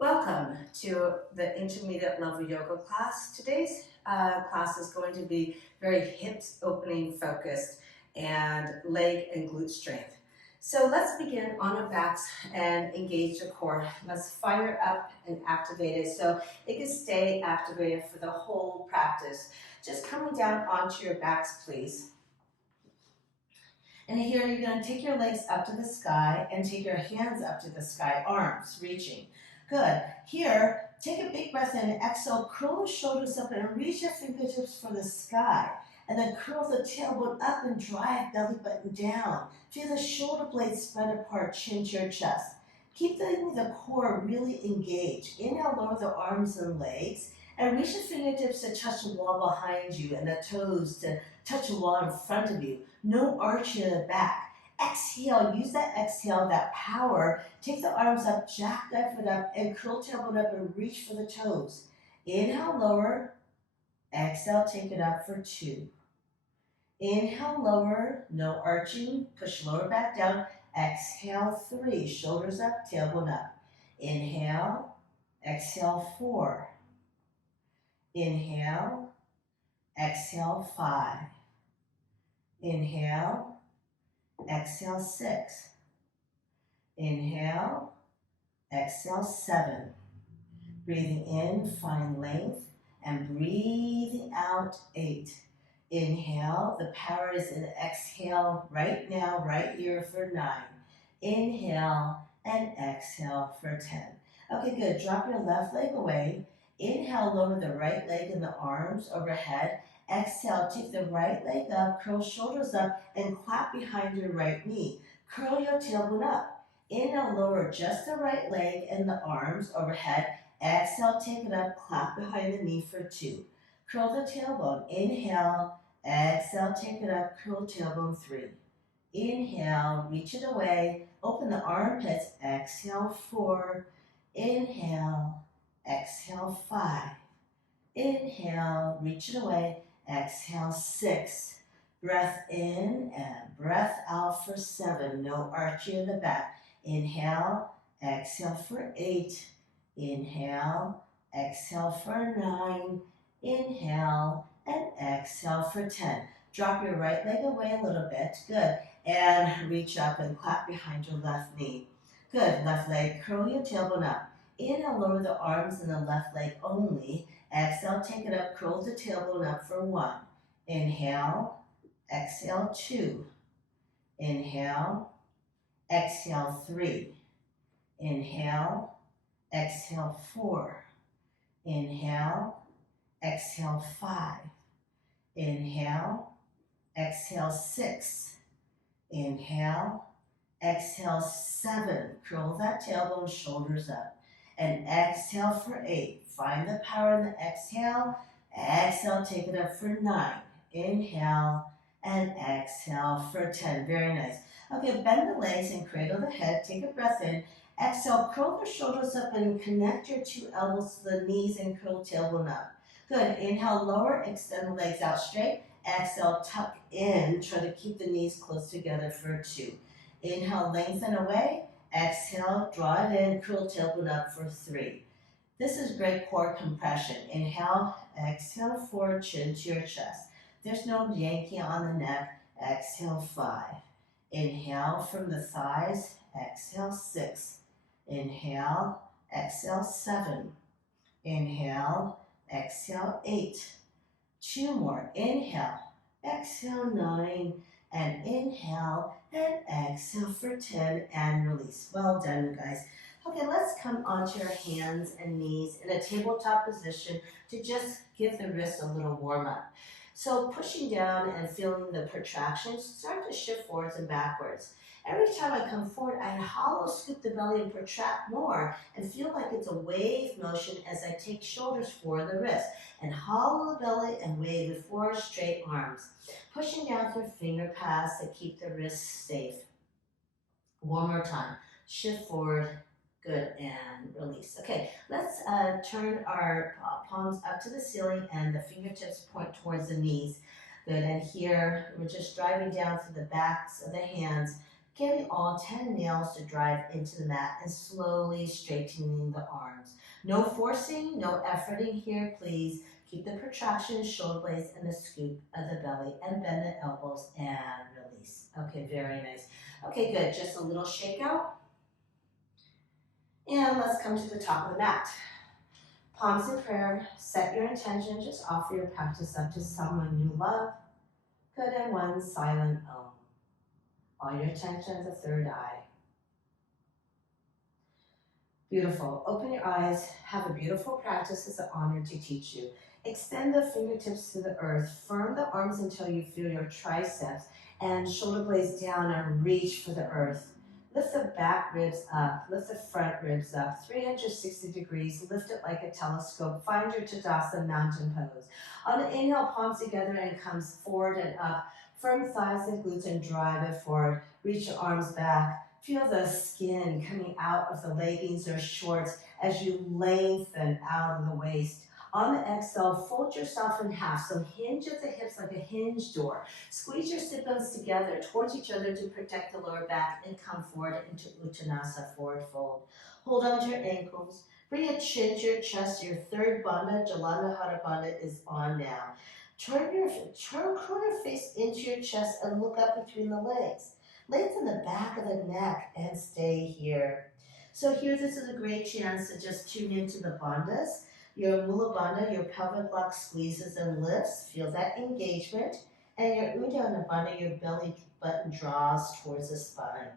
Welcome to the intermediate level yoga class. Today's class is going to be very hips opening focused and leg and glute strength. So let's begin on our backs and engage the core. Let's fire up and activate it so it can stay activated for the whole practice. Just coming down onto your backs, please. And here you're going to take your legs up to the sky and take your hands up to the sky, arms reaching. Good. Here, take a big breath in, exhale, curl the shoulders up and reach your fingertips for the sky. And then curl the tailbone up and drive belly button down. Feel the shoulder blades spread apart, chin to your chest. Keep the core really engaged. Inhale, lower the arms and legs. And reach the fingertips to touch the wall behind you and the toes to touch the wall in front of you. No arch in the back. Exhale, use that exhale, that power. Take the arms up, jackknife it up, and curl tailbone up and reach for the toes. Inhale, lower. Exhale, take it up for 2. Inhale, lower, no arching. Push lower back down. Exhale, 3. Shoulders up, tailbone up. Inhale, exhale, 4. Inhale, exhale, 5. Inhale, exhale, 6. Inhale, exhale, 7. Breathing in, find length, and breathing out, 8. Inhale, the power is in exhale right now, right here for 9. Inhale and exhale for 10. Okay, good. Drop your left leg away. Inhale, lower the right leg and the arms overhead. Exhale, take the right leg up, curl shoulders up, and clap behind your right knee. Curl your tailbone up. Inhale, lower just the right leg and the arms overhead. Exhale, take it up, clap behind the knee for 2. Curl the tailbone. Inhale, exhale, take it up, curl tailbone 3. Inhale, reach it away, open the armpits, exhale, 4. Inhale, exhale, 5. Inhale, reach it away, exhale, 6. Breath in and breath out for 7. No arch in the back. Inhale, exhale for 8. Inhale, exhale for 9. Inhale, and exhale for 10. Drop your right leg away a little bit. Good. And reach up and clap behind your left knee. Good. Left leg, curl your tailbone up. Inhale, lower the arms and the left leg only. Exhale, take it up, curl the tailbone up for 1. Inhale, exhale, 2. Inhale, exhale, 3. Inhale, exhale, 4. Inhale, exhale, 5. Inhale, exhale, 6. Inhale, exhale, 7. Curl that tailbone, shoulders up. And exhale for 8. Find the power in the exhale. Exhale, take it up for 9. Inhale, and exhale for 10. Very nice. Okay, bend the legs and cradle the head. Take a breath in. Exhale, curl the shoulders up and connect your 2 elbows to the knees and curl tailbone up. Good. Inhale, lower, extend the legs out straight. Exhale, tuck in. Try to keep the knees close together for 2. Inhale, lengthen away. Exhale, draw it in, curl tailbone up for 3. This is great core compression. Inhale, exhale, 4, chin to your chest. There's no yanking on the neck. Exhale, 5. Inhale from the thighs. Exhale, 6. Inhale, exhale, 7. Inhale, exhale, 8. 2 more. Inhale, exhale, 9. And inhale and exhale for 10 and release. Well done, you guys. Okay, let's come onto your hands and knees in a tabletop position to just give the wrists a little warm up. So pushing down and feeling the protractions, start to shift forwards and backwards. Every time I come forward, I hollow scoop the belly and protract more and feel like it's a wave motion as I take shoulders for the wrist. And hollow the belly and wave with 4 straight arms. Pushing down through finger paths to keep the wrists safe. One more time. Shift forward. Good. And release. Okay, let's turn our palms up to the ceiling and the fingertips point towards the knees. Good. And here, we're just driving down through the backs of the hands. getting all 10 nails to drive into the mat and slowly straightening the arms. No forcing, no efforting here, please. Keep the protraction, shoulder blades, and the scoop of the belly, and bend the elbows and release. Okay, very nice. Okay, good. Just a little shake out. And let's come to the top of the mat. Palms in prayer, set your intention, just offer your practice up to someone you love. Good, and one silent Om. All your attention at the third eye. Beautiful. Open your eyes. Have a beautiful practice. It's an honor to teach you. Extend the fingertips to the earth. Firm the arms until you feel your triceps and shoulder blades down and reach for the earth. Lift the back ribs up. Lift the front ribs up. 360 degrees. Lift it like a telescope. Find your Tadasana mountain pose. On the inhale, palms together and comes forward and up. Firm thighs and glutes and drive it forward. Reach your arms back. Feel the skin coming out of the leggings or shorts as you lengthen out of the waist. On the exhale, fold yourself in half. So hinge at the hips like a hinge door. Squeeze your sit bones together towards each other to protect the lower back and come forward into Uttanasana, forward fold. Hold on to your ankles. Bring your chin to your chest. Your third bandha, Jalandhara bandha, is on now. Curl your face into your chest and look up between the legs. Lengthen the back of the neck and stay here. So here, this is a great chance to just tune into the bandhas. Your Mula Bandha, your pelvic block squeezes and lifts. Feel that engagement. And your Uddiyana Bandha, your belly button draws towards the spine.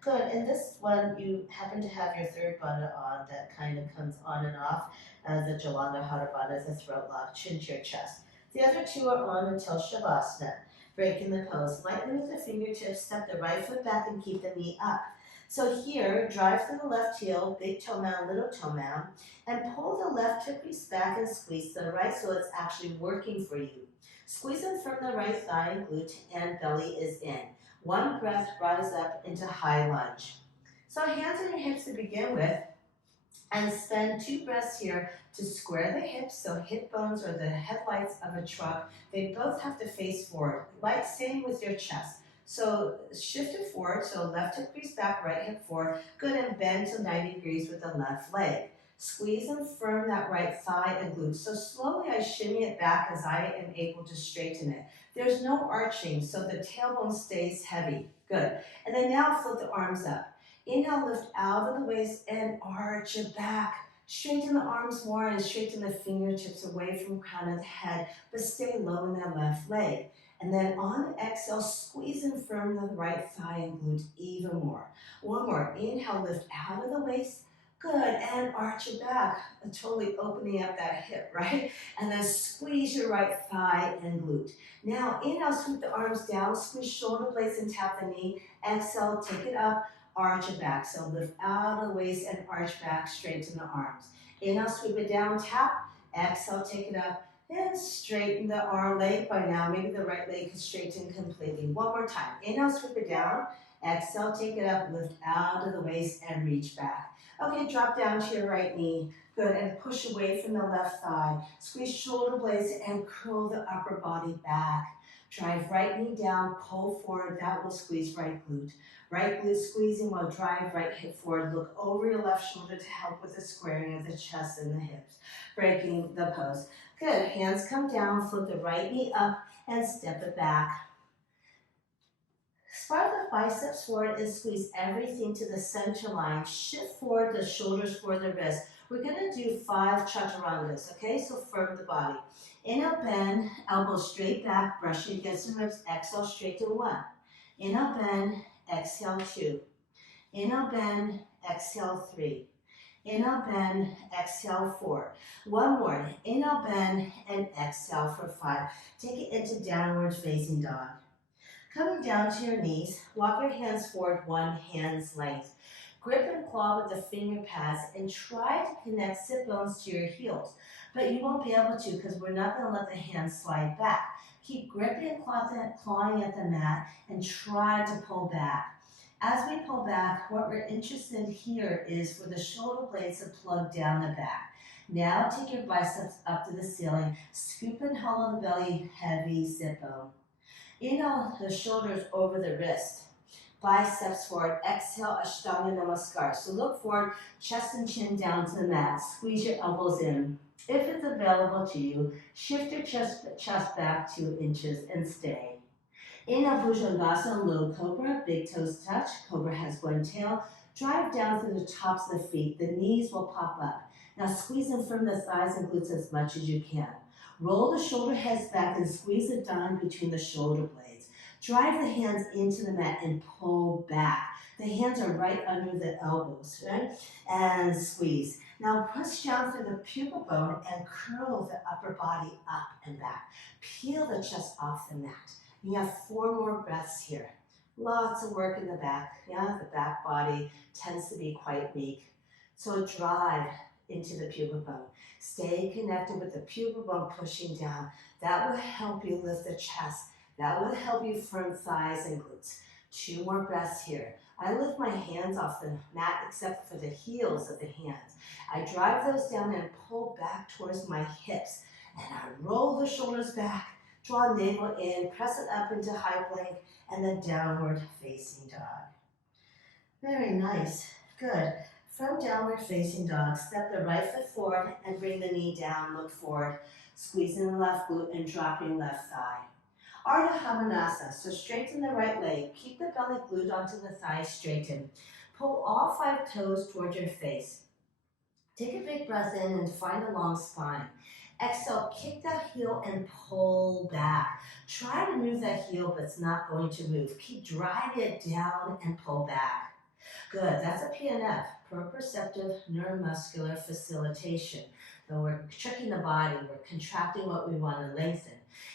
Good. And this one, you happen to have your third bandha on that kind of comes on and off. The Jalandhara bandha, the throat lock, chin to your chest. The other two are on until Shavasana. Break in the pose. Lightly with the fingertips, step the right foot back and keep the knee up. So here, drive through the left heel, big toe mound, little toe mound, and pull the left hip crease back and squeeze to the right so it's actually working for you. Squeeze in from the right thigh and glute and belly is in. One breath, rise up into high lunge. So hands on your hips to begin with, and spend 2 breaths here to square the hips, so hip bones are the headlights of a truck. They both have to face forward, like same with your chest. So shift it forward, so left hip crease back, right hip forward. Good, and bend to 90 degrees with the left leg. Squeeze and firm that right thigh and glute. So slowly I shimmy it back as I am able to straighten it. There's no arching, so the tailbone stays heavy. Good. And then now flip the arms up. Inhale, lift out of the waist and arch your back. Straighten the arms more and straighten the fingertips away from the crown of the head, but stay low in that left leg. And then on the exhale, squeeze and firm the right thigh and glute even more. One more. Inhale, lift out of the waist. Good, and arch your back, totally opening up that hip, right? And then squeeze your right thigh and glute. Now, inhale, sweep the arms down, squeeze shoulder blades and tap the knee. Exhale, take it up. Arch it back. So lift out of the waist and arch back, straighten the arms. Inhale, sweep it down, tap. Exhale, take it up and straighten the arm leg. By now, maybe the right leg is straightened completely. One more time. Inhale, sweep it down. Exhale, take it up, lift out of the waist and reach back. Okay, drop down to your right knee. Good, and push away from the left thigh. Squeeze shoulder blades and curl the upper body back. Drive right knee down, pull forward. That will squeeze right glute. Right glute squeezing while drive right hip forward. Look over your left shoulder to help with the squaring of the chest and the hips. Breaking the pose. Good. Hands come down, flip the right knee up and step it back. Spiral the biceps forward and squeeze everything to the center line. Shift forward the shoulders for the wrist. We're going to do 5 chaturangas, okay? So firm the body. Inhale, bend, elbows straight back, brushing against the ribs. Exhale, straighten 1. Inhale, bend, exhale 2. Inhale, bend, exhale 3. Inhale, bend, exhale 4. One more. Inhale, bend, and exhale for 5. Take it into downward facing dog. Coming down to your knees, walk your hands forward 1 hand's length. Grip and claw with the finger pads and try to connect sit bones to your heels. But you won't be able to because we're not going to let the hands slide back. Keep gripping and clawing at the mat and try to pull back. As we pull back, what we're interested in here is for the shoulder blades to plug down the back. Now take your biceps up to the ceiling, scoop and hollow the belly, heavy sit bone. Inhale the shoulders over the wrist. biceps forward. Exhale, Ashtanga Namaskar. So look forward, chest and chin down to the mat. Squeeze your elbows in. If it's available to you, shift your chest back 2 inches and stay. Inhale, Bhujangasana, low cobra, big toes touch. Cobra has one tail. Drive down through the tops of the feet. The knees will pop up. Now squeeze and firm the thighs and glutes as much as you can. Roll the shoulder heads back and squeeze it down between the shoulder blades. Drive the hands into the mat and pull back. The hands are right under the elbows, right? And squeeze. Now push down through the pubic bone and curl the upper body up and back. Peel the chest off the mat. You have 4 more breaths here. Lots of work in the back. Yeah, the back body tends to be quite weak. So drive into the pubic bone. Stay connected with the pubic bone pushing down. That will help you lift the chest. That will help you firm thighs and glutes. 2 more breaths here. I lift my hands off the mat except for the heels of the hands. I drive those down and pull back towards my hips. And I roll the shoulders back. Draw navel in, press it up into high plank, and then downward facing dog. Very nice. Good. From downward facing dog, step the right foot forward and bring the knee down, look forward. Squeezing the left glute and dropping left thigh. Ardha Hamanasa, so straighten the right leg. Keep the belly glued onto the thighs straightened. Pull all 5 toes towards your face. Take a big breath in and find a long spine. Exhale, kick that heel and pull back. Try to move that heel, but it's not going to move. Keep driving it down and pull back. Good, that's a PNF, proprioceptive neuromuscular facilitation. Though we're tricking the body, we're contracting what we want to lengthen.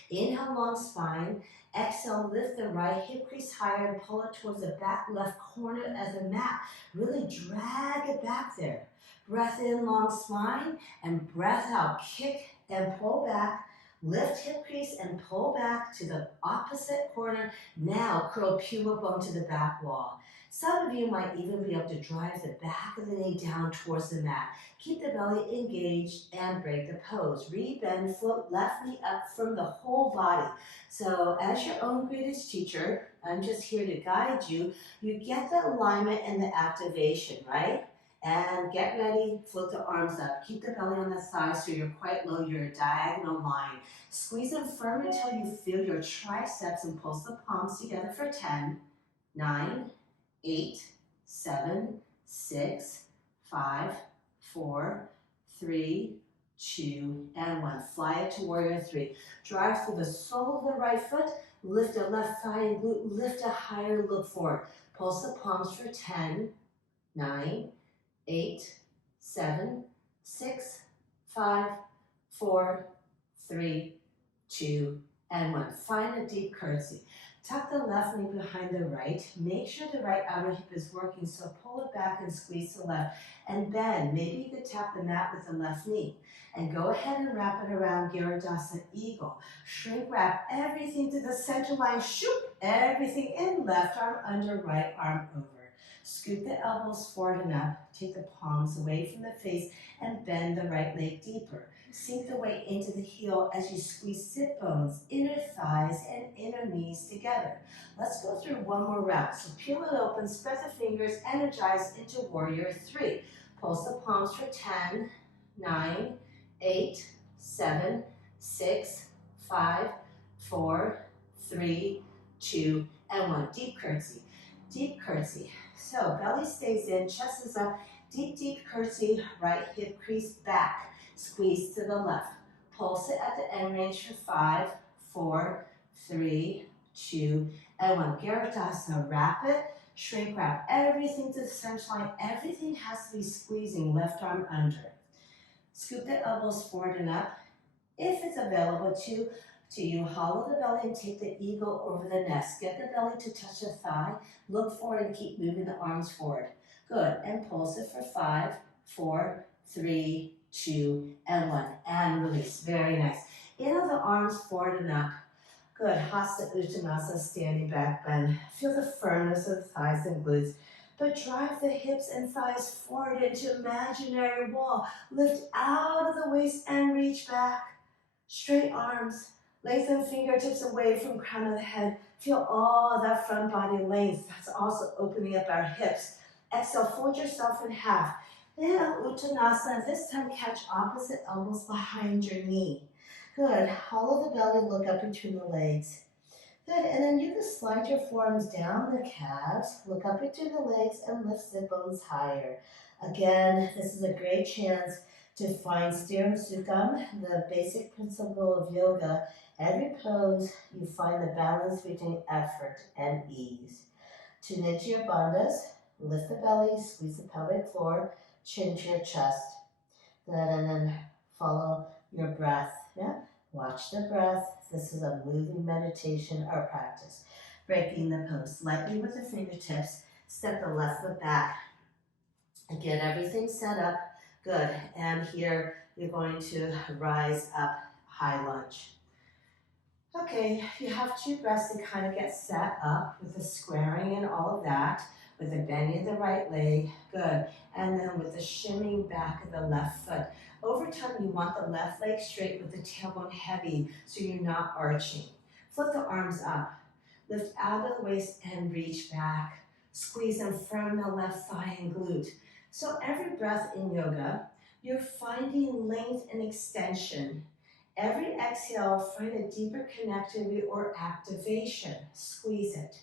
Inhale, long spine. Exhale, lift the right hip crease higher and pull it towards the back left corner of the mat. Really drag it back there. Breath in, long spine, and breath out. Kick and pull back. Lift hip crease and pull back to the opposite corner. Now curl pubic bone to the back wall. Some of you might even be able to drive the back of the knee down towards the mat. Keep the belly engaged and break the pose. Rebend, float left knee up from the whole body. So as your own greatest teacher, I'm just here to guide you. You get the alignment and the activation, right? And get ready, float the arms up. Keep the belly on the thighs so you're quite low, you're a diagonal line. Squeeze them firm until you feel your triceps and pulse the palms together for 10, 9, 8, 7, 6, 5, 4, 3, 2, and 1. Fly it to warrior 3. Drive through the sole of the right foot, lift the left thigh and glute, lift it higher, look forward. Pulse the palms for 10, 9, 8, 7, 6, 5, 4, 3, 2, and 1. Find a deep curtsy. Tuck the left knee behind the right. Make sure the right outer hip is working, so pull it back and squeeze the left. And bend. Maybe you could tap the mat with the left knee. And go ahead and wrap it around Garudasana Eagle. Shrink wrap everything to the center line. Shoop everything in. Left arm under, right arm over. Scoop the elbows forward and up. Take the palms away from the face and bend the right leg deeper. Sink the weight into the heel as you squeeze sit bones, inner thighs, and inner knees together. Let's go through one more round. So peel it open, spread the fingers, energize into warrior 3. Pulse the palms for 10, 9, 8, 7, 6, 5, 4, 3, 2, and 1. Deep curtsy. Deep curtsy. So belly stays in, chest is up, deep, deep curtsy, right hip crease back. Squeeze to the left. Pulse it at the end range for 5, 4, 3, 2, and 1. Garudasana, wrap it, shrink wrap everything to the center line. Everything has to be squeezing, left arm under. Scoop the elbows forward and up. If it's available to you, hollow the belly and take the eagle over the nest. Get the belly to touch the thigh. Look forward and keep moving the arms forward. Good. And pulse it for 5, 4, 3, 2, and 1. And release. Very nice. Inhale the arms forward and up. Good. Hasta Uttanasana, standing back bend. Feel the firmness of the thighs and glutes. But drive the hips and thighs forward into imaginary wall. Lift out of the waist and reach back. Straight arms. Lengthen fingertips away from crown of the head. Feel all that front body length. That's also opening up our hips. Exhale, fold yourself in half. Inhale, Uttanasana. This time catch opposite elbows behind your knee. Good. Hollow the belly, look up between the legs. Good, and then you can slide your forearms down the calves, look up into the legs, and lift sit bones higher. Again, this is a great chance to find Sthira Sukham, the basic principle of yoga. Every pose, you find the balance between effort and ease. To Nitya Bandhas, lift the belly, squeeze the pelvic floor, chin to your chest. Good, and then follow your breath. Yeah? Watch the breath. This is a moving meditation or practice. Breaking the pose lightly with the fingertips. Step the left foot back and get everything set up. Good. And here you're going to rise up, high lunge. Okay, you have 2 breaths to kind of get set up with the squaring and all of that, with the bending of the right leg, good, and then with the shimming back of the left foot. Over time, you want the left leg straight with the tailbone heavy so you're not arching. Flip the arms up, lift out of the waist and reach back. Squeeze and firm the left thigh and glute. So every breath in yoga, you're finding length and extension. Every exhale, find a deeper connectivity or activation. Squeeze it.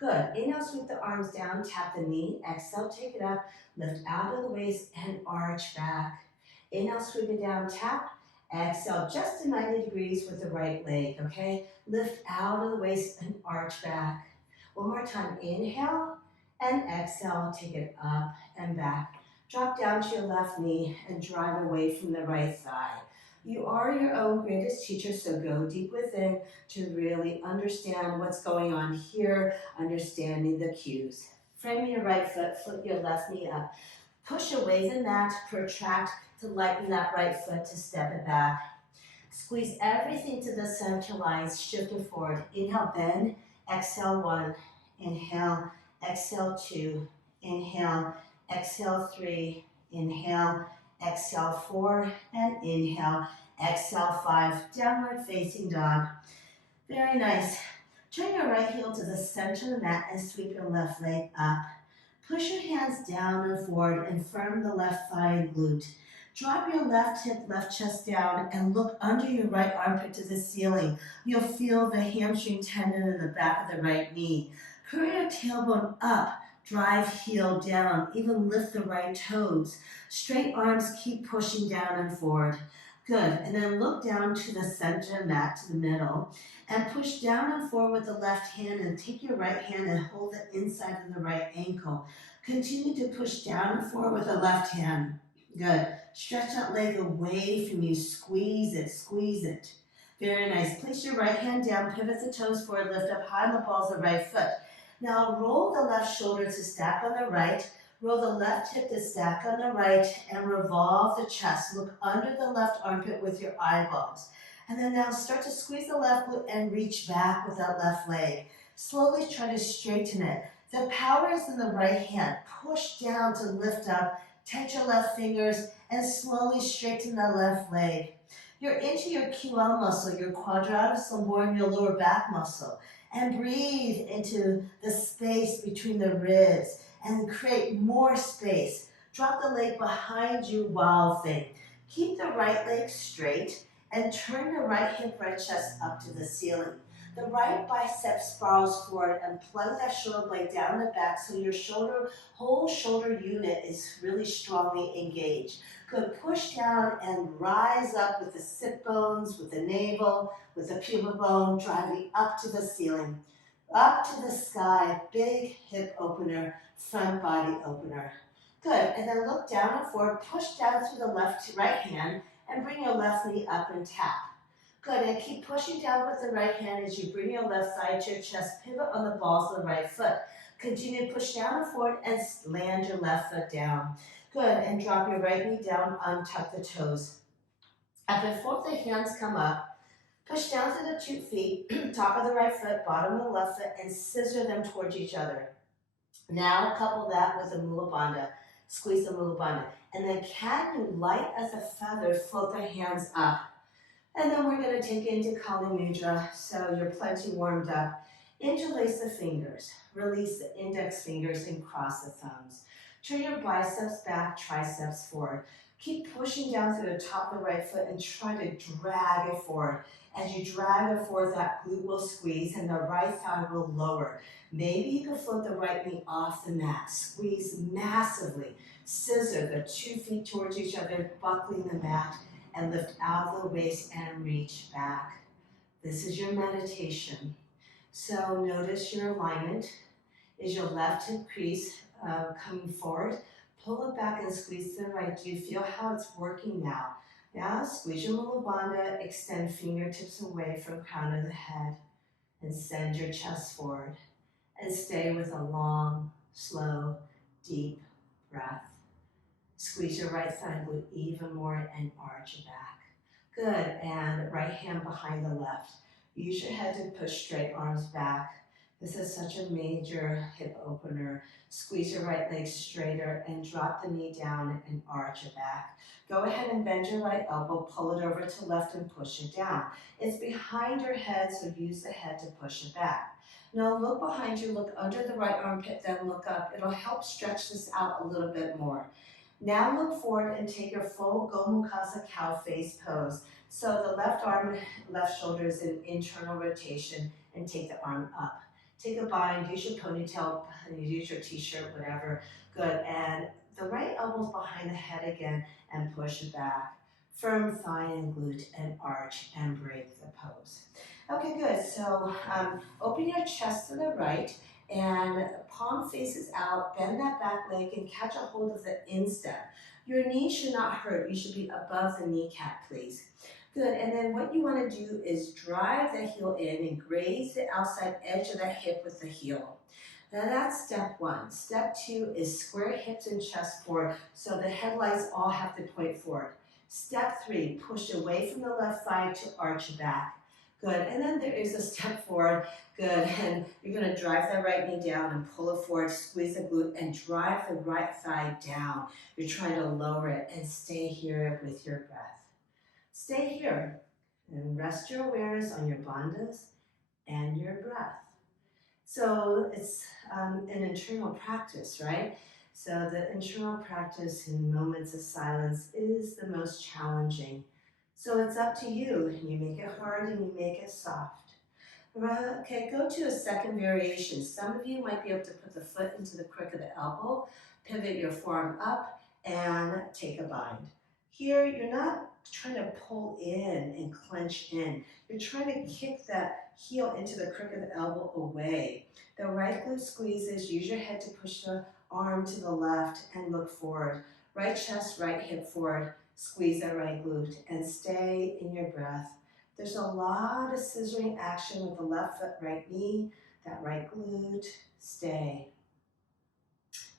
Good. Inhale, sweep the arms down, tap the knee. Exhale, take it up, lift out of the waist and arch back. Inhale, sweep it down, tap. Exhale, just to 90 degrees with the right leg, okay? Lift out of the waist and arch back. One more time. Inhale and exhale, take it up and back. Drop down to your left knee and drive away from the right thigh. You are your own greatest teacher, so go deep within to really understand what's going on here, understanding the cues. Frame your right foot, flip your left knee up. Push away the mat, protract to lighten that right foot to step it back. Squeeze everything to the center lines, shift it forward. Inhale, bend, exhale 1, inhale, exhale 2, inhale, exhale 3, inhale, exhale 4, and inhale, exhale 5, downward facing dog. Very nice. Turn your right heel to the center of the mat and sweep your left leg up. Push your hands down and forward and firm the left thigh and glute. Drop your left hip, left chest down and look under your right armpit to the ceiling. You'll feel the hamstring tendon in the back of the right knee. Curl your tailbone up, drive heel down, even lift the right toes. Straight arms, keep pushing down and forward. Good, and then look down to the center mat, to the middle, and push down and forward with the left hand and take your right hand and hold the inside of the right ankle. Continue to push down and forward with the left hand. Good. Stretch that leg away from you. Squeeze it, squeeze it. Very nice. Place your right hand down, pivot the toes forward, lift up high on the balls of the right foot. Now roll the left shoulder to stack on the right, roll the left hip to stack on the right, and revolve the chest. Look under the left armpit with your eyeballs. And then now start to squeeze the left glute and reach back with that left leg. Slowly try to straighten it. The power is in the right hand. Push down to lift up, touch your left fingers, and slowly straighten the left leg. You're into your QL muscle, your quadratus lumborum, your lower back muscle. And breathe into the space between the ribs and create more space. Drop the leg behind you, wild thing. Keep the right leg straight and turn your right hip, right chest up to the ceiling. The right bicep spirals forward and plug that shoulder blade down the back so your whole shoulder unit is really strongly engaged. Good, push down and rise up with the sit bones, with the navel, with the pubic bone, driving up to the ceiling, up to the sky, big hip opener, front body opener. Good, and then look down and forward, push down through the left to right hand, and bring your left knee up and tap. Good, and keep pushing down with the right hand as you bring your left thigh to your chest, pivot on the balls of the right foot. Continue to push down and forward and land your left foot down. Good, and drop your right knee down, untuck the toes. Up and forth, the hands come up. Push down to the 2 feet, top of the right foot, bottom of the left foot, and scissor them towards each other. Now couple that with a Mula Bandha. Squeeze the Mula Bandha. And then can you, light as a feather, float the hands up. And then we're going to take into Kali Mudra, so you're plenty warmed up. Interlace the fingers. Release the index fingers and cross the thumbs. Turn your biceps back, triceps forward. Keep pushing down through the top of the right foot and try to drag it forward. As you drag it forward, that glute will squeeze and the right thigh will lower. Maybe you can float the right knee off the mat. Squeeze massively. Scissor the 2 feet towards each other, buckling the mat, and lift out of the waist and reach back. This is your meditation. So notice your alignment. Is your left hip crease coming forward? Pull it back and squeeze to the right. Do you feel how it's working now? Now squeeze your Mula Bandha, extend fingertips away from crown of the head, and send your chest forward. And stay with a long, slow, deep breath. Squeeze your right thigh glute even more and arch it back. Good, and right hand behind the left. Use your head to push straight, arms back. This is such a major hip opener. Squeeze your right leg straighter and drop the knee down and arch it back. Go ahead and bend your right elbow, pull it over to left and push it down. It's behind your head, so use the head to push it back. Now look behind you, look under the right armpit, then look up. It'll help stretch this out a little bit more. Now look forward and take your full Gomukhasa cow face pose. So the left arm, left shoulder is in internal rotation, and take the arm up. Take a bind, use your ponytail, use your t-shirt, whatever. Good, and the right elbow's behind the head again, and push it back. Firm thigh and glute, and arch, and break the pose. Okay, good, so open your chest to the right, and palm faces out, bend that back leg and catch a hold of the instep. Your knee should not hurt. You should be above the kneecap, please. Good, and then what you want to do is drive the heel in and graze the outside edge of that hip with the heel. Now that's step one. Step two is square hips and chest forward, so the headlights all have to point forward. Step three, push away from the left thigh to arch back. Good, and then there is a step forward. Good, and you're going to drive that right knee down and pull it forward, squeeze the glute, and drive the right thigh down. You're trying to lower it, and stay here with your breath. Stay here, and rest your awareness on your bandhas and your breath. So it's an internal practice, right? So the internal practice in moments of silence is the most challenging. So it's up to you. You make it hard and you make it soft. Okay, go to a second variation. Some of you might be able to put the foot into the crook of the elbow, pivot your forearm up, and take a bind. Here, you're not trying to pull in and clench in. You're trying to kick that heel into the crook of the elbow away. The right glute squeezes. Use your head to push the arm to the left and look forward. Right chest, right hip forward. Squeeze that right glute and stay in your breath. There's a lot of scissoring action with the left foot, right knee, that right glute. Stay.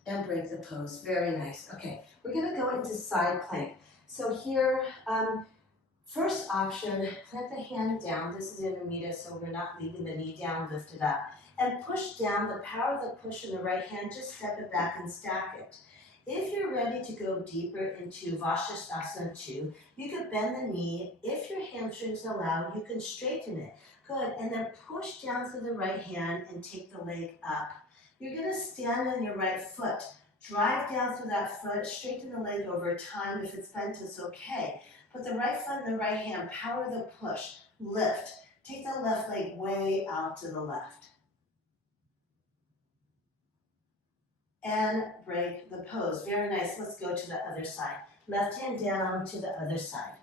And break the pose. Very nice. Okay, we're going to go into side plank. So here, first option, plant the hand down. This is intermediate, so we're not leaving the knee down, lift it up. And push down. The power of the push in the right hand, just step it back and stack it. If you're ready to go deeper into Vashisthasana 2, you could bend the knee. If your hamstrings allow, you can straighten it. Good, and then push down through the right hand and take the leg up. You're gonna stand on your right foot. Drive down through that foot, straighten the leg over time. If it's bent, it's okay. Put the right foot in the right hand, power the push, lift. Take the left leg way out to the left. And break the pose. Very nice. Let's go to the other side. Left hand down to the other side.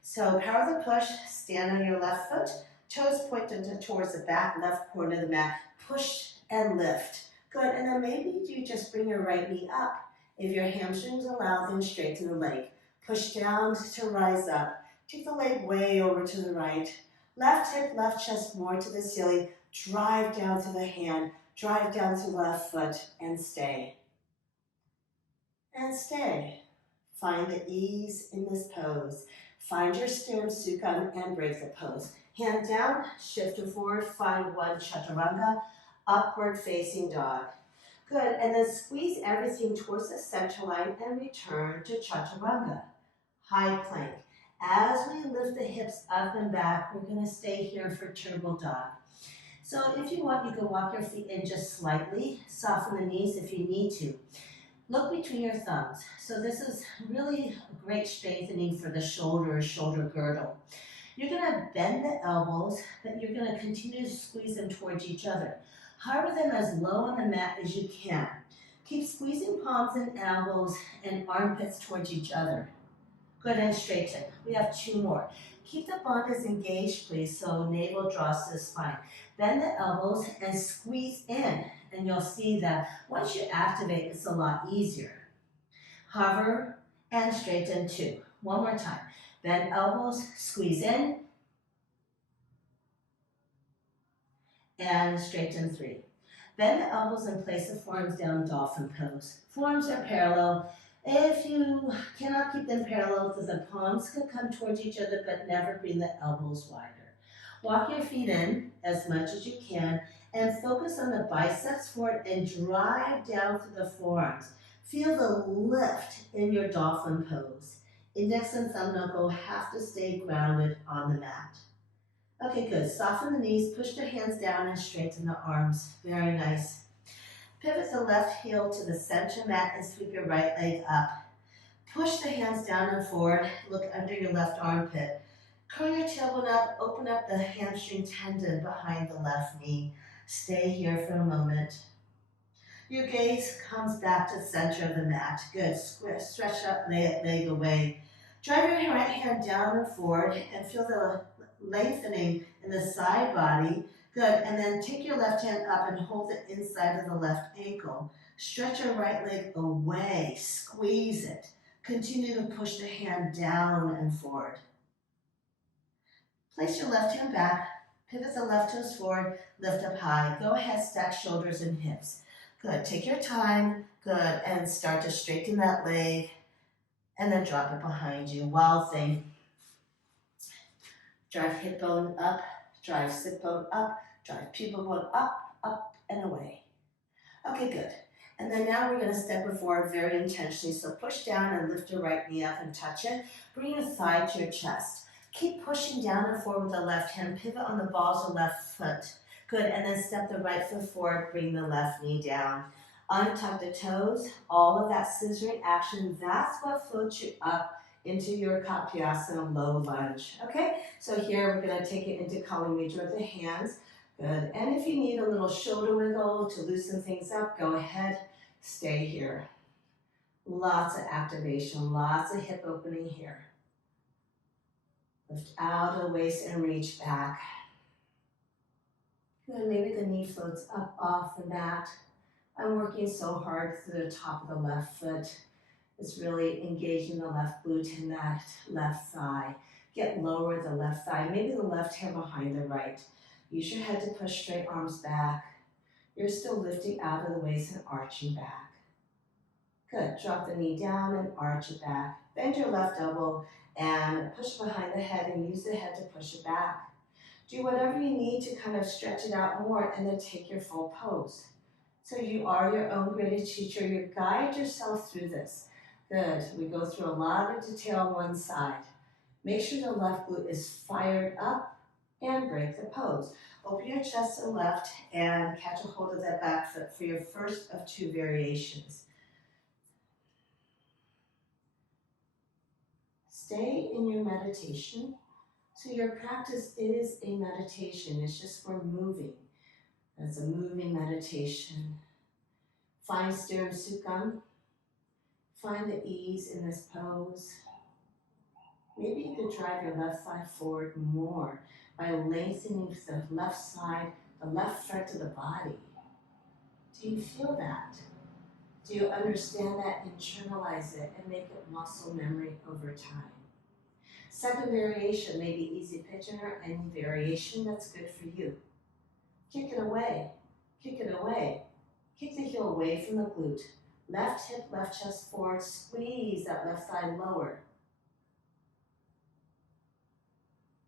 So power the push, stand on your left foot, toes pointed towards the back, left corner of the mat. Push and lift. Good, and then maybe you just bring your right knee up. If your hamstrings allow, then straighten the leg. Push down to rise up. Take the leg way over to the right. Left hip, left chest more to the ceiling. Drive down to the hand. Drive down to left foot and stay. And stay. Find the ease in this pose. Find your Stiram Sukha and break the pose. Hand down, shift to forward, find one chaturanga, upward facing dog. Good, and then squeeze everything towards the center line and return to chaturanga. High plank. As we lift the hips up and back, we're gonna stay here for turtle dog. So if you want, you can walk your feet in just slightly, soften the knees if you need to. Look between your thumbs. So this is really a great strengthening for the shoulders, shoulder girdle. You're gonna bend the elbows, but you're gonna continue to squeeze them towards each other. Hover them as low on the mat as you can. Keep squeezing palms and elbows and armpits towards each other. Good, and straighten. We have 2 more. Keep the bundles engaged, please, so navel draws to the spine. Bend the elbows and squeeze in, and you'll see that once you activate, it's a lot easier. Hover and straighten 2. One more time. Bend elbows, squeeze in, and straighten 3. Bend the elbows and place the forearms down, dolphin pose. Forearms are parallel. If you cannot keep them parallel, the palms could come towards each other, but never bring the elbows wider. Walk your feet in as much as you can and focus on the biceps forward and drive down through the forearms. Feel the lift in your dolphin pose. Index and thumb knuckle have to stay grounded on the mat. Okay, good. Soften the knees, push the hands down and straighten the arms. Very nice. Pivot the left heel to the center mat and sweep your right leg up. Push the hands down and forward. Look under your left armpit. Curl your tailbone up, open up the hamstring tendon behind the left knee. Stay here for a moment. Your gaze comes back to the center of the mat. Good. Stretch that leg away. Drive your right hand down and forward and feel the lengthening in the side body. Good, and then take your left hand up and hold the inside of the left ankle. Stretch your right leg away, squeeze it. Continue to push the hand down and forward. Place your left hand back, pivot the left toes forward, lift up high. Go ahead, stack shoulders and hips. Good, take your time, good, and start to straighten that leg, and then drop it behind you. Wild thing. Drive hip bone up, drive sit bone up, drive pubic bone up, up, and away. Okay, good. And then now we're going to step it forward very intentionally. So push down and lift your right knee up and touch it. Bring your thigh to your chest. Keep pushing down and forward with the left hand. Pivot on the balls of left foot. Good, and then step the right foot forward. Bring the left knee down. Untuck the toes. All of that scissoring action, that's what floats you up into your Katyasana low lunge. Okay, so here we're going to take it into Kali Mudra with the hands. Good, and if you need a little shoulder wiggle to loosen things up, go ahead, stay here. Lots of activation, lots of hip opening here. Lift out of the waist and reach back. Good, maybe the knee floats up off the mat. I'm working so hard through the top of the left foot. It's really engaging the left glute and that left thigh. Get lower the left thigh, maybe the left hand behind the right. Use your head to push straight arms back. You're still lifting out of the waist and arching back. Good, drop the knee down and arch it back. Bend your left elbow and push behind the head and use the head to push it back. Do whatever you need to kind of stretch it out more and then take your full pose. So you are your own greatest teacher. You guide yourself through this. Good, we go through a lot of detail on one side. Make sure the left glute is fired up and break the pose. Open your chest to the left and catch a hold of that back foot for your first of 2 variations. Stay in your meditation. So your practice is a meditation. It's just for moving. It's a moving meditation. Find Stiram Sukham. Find the ease in this pose. Maybe you could drive your left thigh forward more by lengthening the left side, the left front of the body. Do you feel that? Do you understand that? Internalize it and make it muscle memory over time. Second variation, maybe easy pigeon or any variation that's good for you. Kick it away. Kick it away. Kick the heel away from the glute. Left hip, left chest forward. Squeeze that left thigh lower.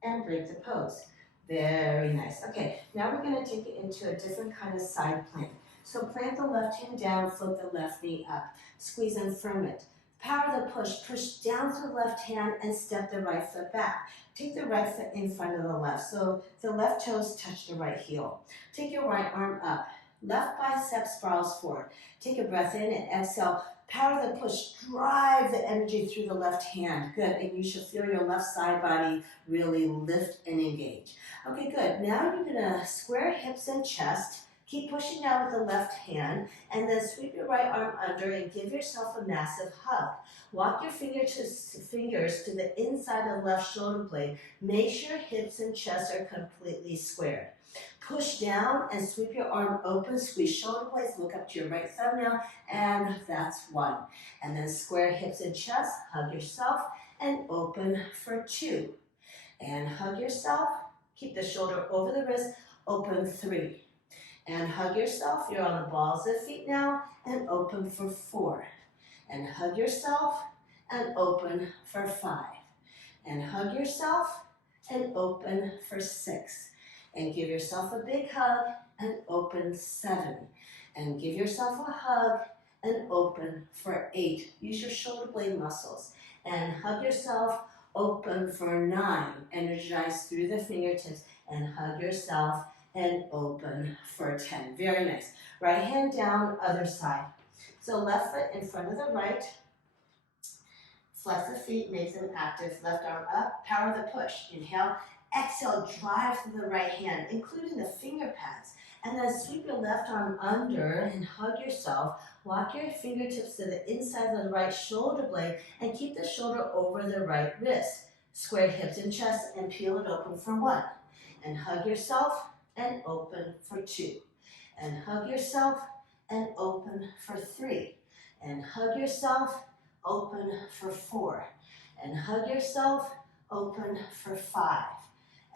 And break the pose. Very nice. Okay, now we're going to take it into a different kind of side plank. So plant the left hand down, float the left knee up. Squeeze and firm it. Power the push. Push down to the left hand and step the right foot back. Take the right foot in front of the left. So the left toes touch the right heel. Take your right arm up. Left bicep spirals forward. Take a breath in and exhale. Power the push. Drive the energy through the left hand. Good. And you should feel your left side body really lift and engage. Okay, good. Now you're going to square hips and chest. Keep pushing down with the left hand, and then sweep your right arm under and give yourself a massive hug. Walk your fingers to the inside of the left shoulder blade. Make sure hips and chest are completely squared. Push down and sweep your arm open, squeeze shoulder blades, look up to your right thumbnail, and that's 1. And then square hips and chest, hug yourself, and open for 2. And hug yourself, keep the shoulder over the wrist, open 3. And hug yourself, you're on the balls of feet now, and open for 4. And hug yourself, and open for 5. And hug yourself, and open for 6. And give yourself a big hug, and open 7. And give yourself a hug, and open for 8. Use your shoulder blade muscles. And hug yourself, open for 9. Energize through the fingertips, and hug yourself, and open for 10. Very nice. Right hand down, other side. So left foot in front of the right. Flex the feet, make them active. Left arm up, power the push. Inhale, exhale, drive to the right hand, including the finger pads. And then sweep your left arm under and hug yourself. Walk your fingertips to the inside of the right shoulder blade and keep the shoulder over the right wrist. Square hips and chest and peel it open for 1. And hug yourself, and open for 2. And hug yourself, and open for 3. And hug yourself, open for 4. And hug yourself, open for 5.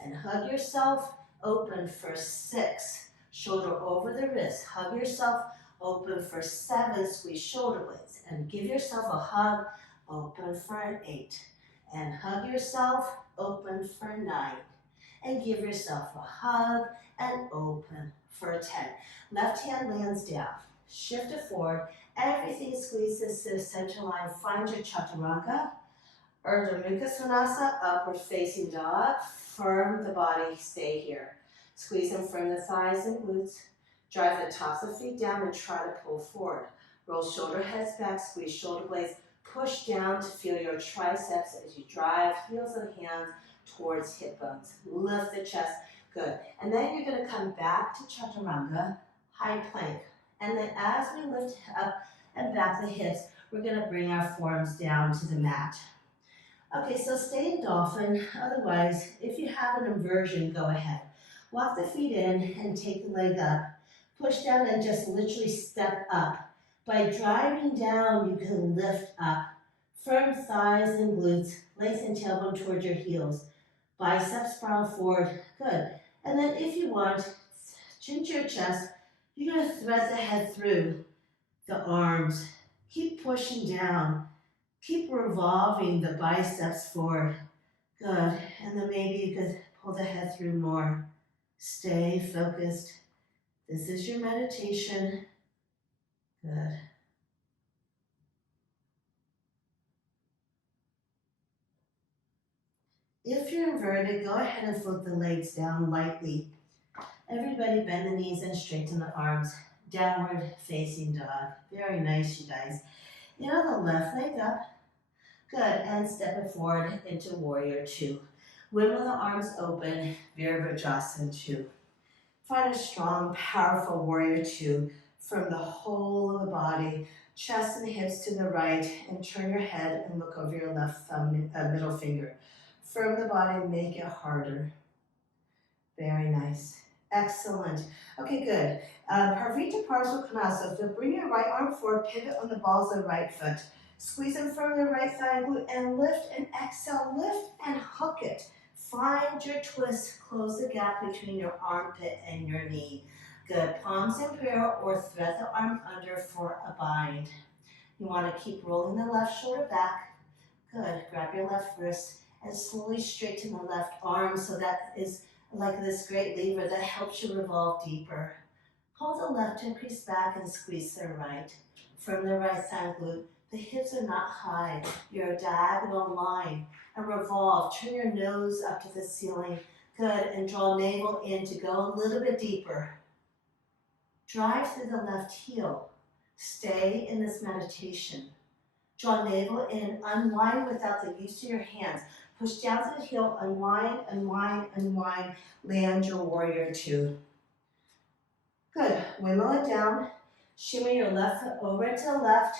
And hug yourself, open for 6. Shoulder over the wrist. Hug yourself, open for 7. Squeeze shoulder blades. And give yourself a hug, open for an 8. And hug yourself, open for 9. And give yourself a hug, and open for 10. Left hand lands down. Shift it forward. Everything squeezes to the center line. Find your chaturanga. Urdhva Mukha Svanasa, upward facing dog. Firm the body, stay here. Squeeze in from the thighs and glutes. Drive the tops of feet down and try to pull forward. Roll shoulder heads back, squeeze shoulder blades. Push down to feel your triceps as you drive heels of hands towards hip bones. Lift the chest. Good. And then you're going to come back to chaturanga, high plank. And then as we lift up and back the hips, we're going to bring our forearms down to the mat. Okay, so stay in dolphin. Otherwise, if you have an inversion, go ahead. Walk the feet in and take the leg up. Push down and just literally step up. By driving down, you can lift up. Firm thighs and glutes, legs and tailbone towards your heels. Biceps spiral forward. Good. And then if you want, chin to your chest, you're going to thread the head through the arms. Keep pushing down. Keep revolving the biceps forward. Good. And then maybe you could pull the head through more. Stay focused. This is your meditation. Good. If you're inverted, go ahead and float the legs down lightly. Everybody bend the knees and straighten the arms. Downward facing dog. Very nice, you guys. The left leg up. Good, and step it forward into warrior 2. Wiggle the arms open, Virabhadrasana 2. Find a strong, powerful warrior 2 from the whole of the body, chest and hips to the right, and turn your head and look over your left thumb, middle finger. Firm the body, make it harder. Very nice. Excellent. Okay, good. Parvrita Parsvakonasana. So bring your right arm forward, pivot on the balls of the right foot. Squeeze in from the right thigh glute and lift and exhale. Lift and hook it. Find your twist. Close the gap between your armpit and your knee. Good. Palms in prayer or thread the arm under for a bind. You want to keep rolling the left shoulder back. Good. Grab your left wrist and slowly straighten the left arm so that is like this great lever that helps you revolve deeper. Hold the left hip crease back and squeeze the right. From the right side glute, The hips are not high. You're a diagonal line. And revolve. Turn your nose up to the ceiling. Good. And draw navel in to go a little bit deeper. Drive through the left heel. Stay in this meditation. Draw navel in. Unwind without the use of your hands. Push down to the heel. Unwind, unwind, unwind. Land your warrior two. Good. Wiggle it down. Shimmy your left foot over to the left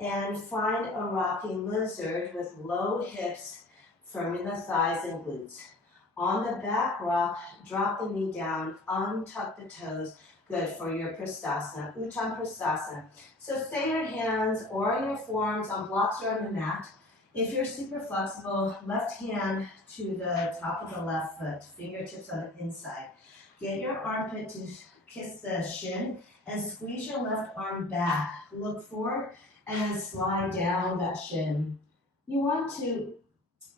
and find a rocking lizard with low hips, firming the thighs and glutes. On the back rock, drop the knee down, untuck the toes. Good for your Prasthasana, Uttan Prasthasana. So stay your hands or on your forearms on blocks or on the mat. If you're super flexible, left hand to the top of the left foot, fingertips on the inside. Get your armpit to kiss the shin and squeeze your left arm back. Look forward and then slide down that shin. You want to